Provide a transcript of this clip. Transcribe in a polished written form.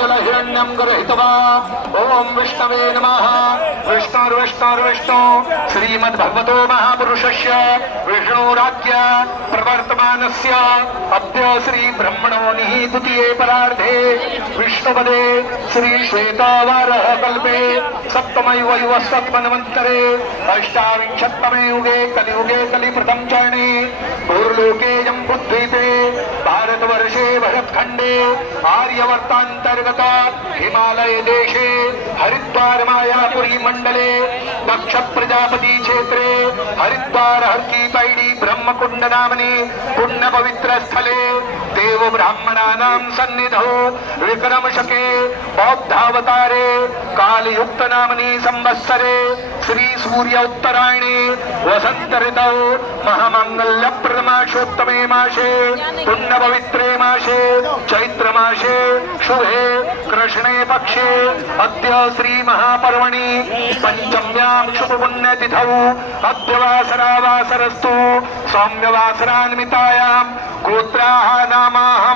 जल हिरण्यं गृहीत्वा ओम विष्णवे नमः। विष्णु श्रीमद्भगवतो महापुरुषस्य विष्णुराज्ञ प्रवर्तमानस्य अद्य श्री ब्रह्मणो निहितुतीये परार्धे विष्णुपदे श्री श्वेतावारः कल्पे सप्तमयुगसत्मन्वन्तरे अष्टाविंशत्तमे युगे कलियुगे कलिप्रथम चरणे भूर्लोके जम्बुद्वीपे भारतवर्षे भरतखण्डे आर्यवर्तान्तर्गत हिमालय देशे हरिद्वार मायापुरी मंडले दक्ष प्रजापति क्षेत्रे हरिद्वार हरकी पैडी ब्रह्मकुंड नामनी पुण्य पवित्र स्थले देव ब्राह्मणानां सन्निधौ विक्रम शके बौद्धावतारे कालयुक्त नामनी संवत्सरे श्री सूर्य उत्तरायणे वसंत ऋतौ महामंगल्य प्रदमाशोत्तमे मासे पुण्य पवित्रे मासे चैत्र मासे शुभे कृष्णे पक्षे अद्य श्री महापर्वणि पंचम्यां शुभ पुण्यतिथौ अद्यवासरावासरस्तु सौम्यवासरान्वितायां गोत्राः नामाहं